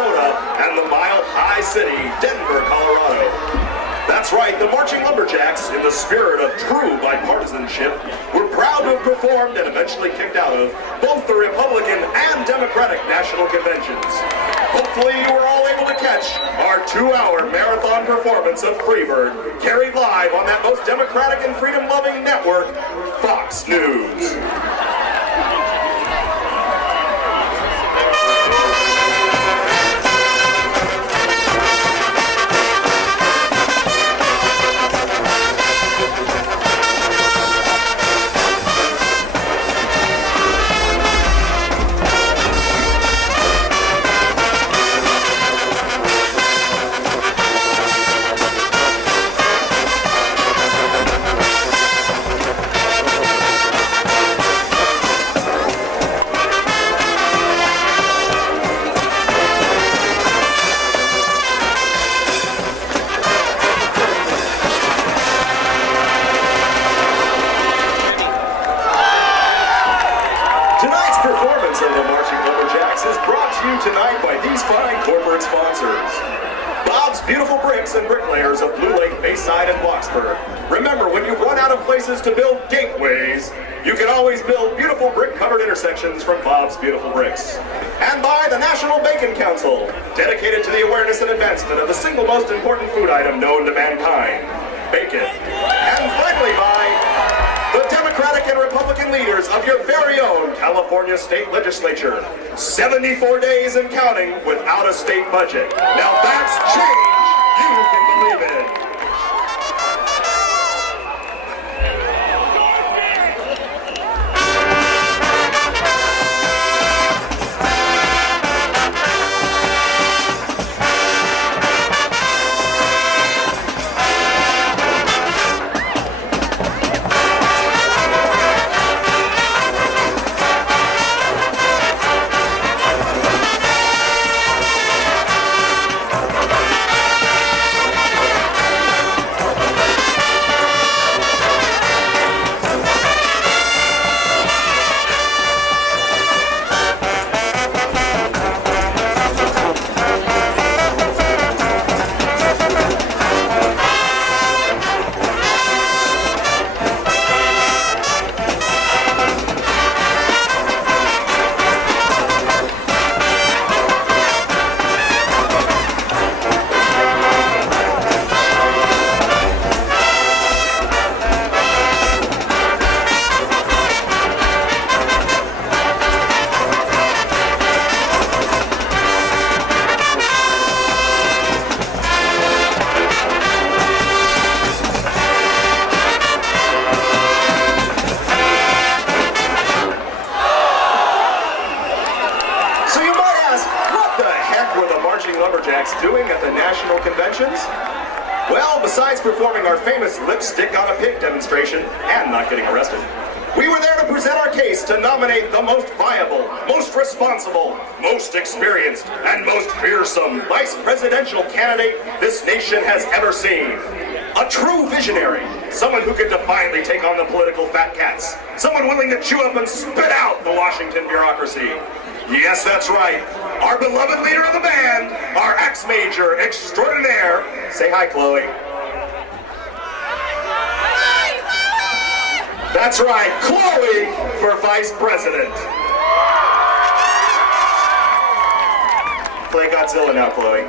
Minnesota, and the mile-high city, Denver, Colorado. That's right, the Marching Lumberjacks, in the spirit of true bipartisanship, were proud to have performed and eventually kicked out of both the Republican and Democratic national conventions. Hopefully you were all able to catch our 2-hour marathon performance of Freebird, carried live on that most democratic and freedom-loving network, Fox News. Tonight by these fine corporate sponsors. Bob's Beautiful Bricks and Bricklayers of Blue Lake, Bayside, and Bloxburg. Remember, when you've run out of places to build gateways, you can always build beautiful brick-covered intersections from Bob's Beautiful Bricks. And by the National Bacon Council, dedicated to the awareness and advancement of the single most important food item known to mankind, bacon. And finally by the Democratic and Republican leaders of your very own California State Legislature. 74 days and counting without a state budget. Now that's change you can believe in. Lumberjacks doing at the national conventions? Well, besides performing our famous lipstick on a pig demonstration and not getting arrested, we were there to present our case to nominate the most viable, most responsible, most experienced, and most fearsome vice presidential candidate this nation has ever seen. A true visionary, someone who could defiantly take on the political fat cats, someone willing to chew up and spit out the Washington bureaucracy. Yes, that's right. Our beloved leader of the band, our axe major extraordinaire. Say hi, Chloe. That's right, Chloe for vice president. Play Godzilla now, Chloe.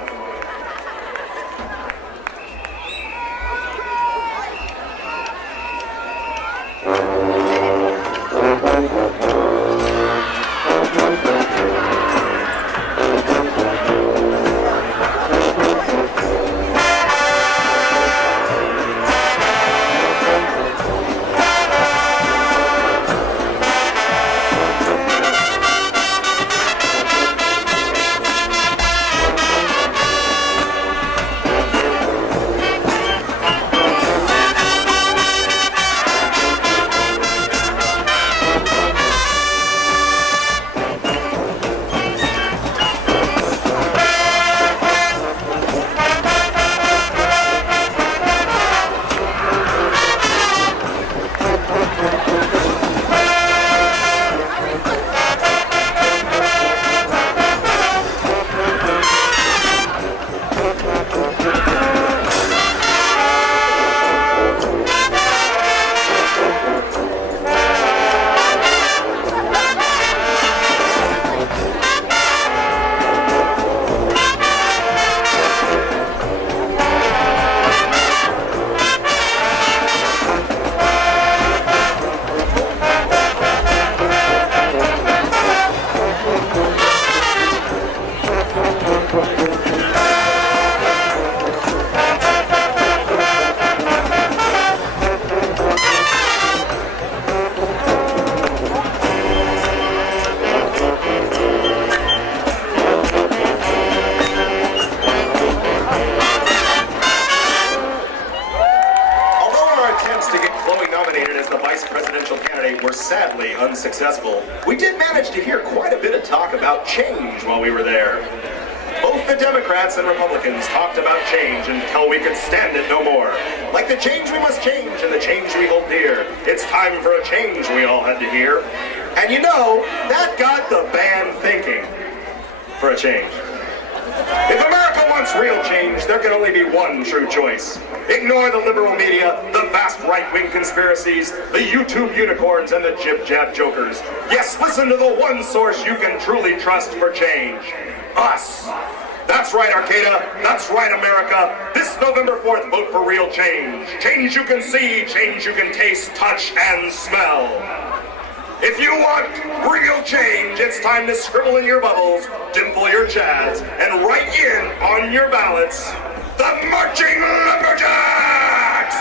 change while we were there. Both the Democrats and Republicans talked about change until we could stand it no more. Like the change we must change and the change we hold dear. It's time for a change, we all had to hear. And you know, that got the band thinking. For a change. If America wants real change, there can only be one true choice. Ignore the liberal media, the vast right-wing conspiracies, the YouTube unicorns, and the jib-jab jokers. Yes, listen to the one source you can truly trust for change. Us. That's right, Arcata. That's right, America. This November 4th, vote for real change. Change you can see, change you can taste, touch, and smell. If you want real change, it's time to scribble in your bubbles, dimple your chads, and write in on your ballots, the Marching Lumberjacks!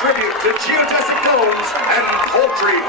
Tribute to geodesic domes and poultry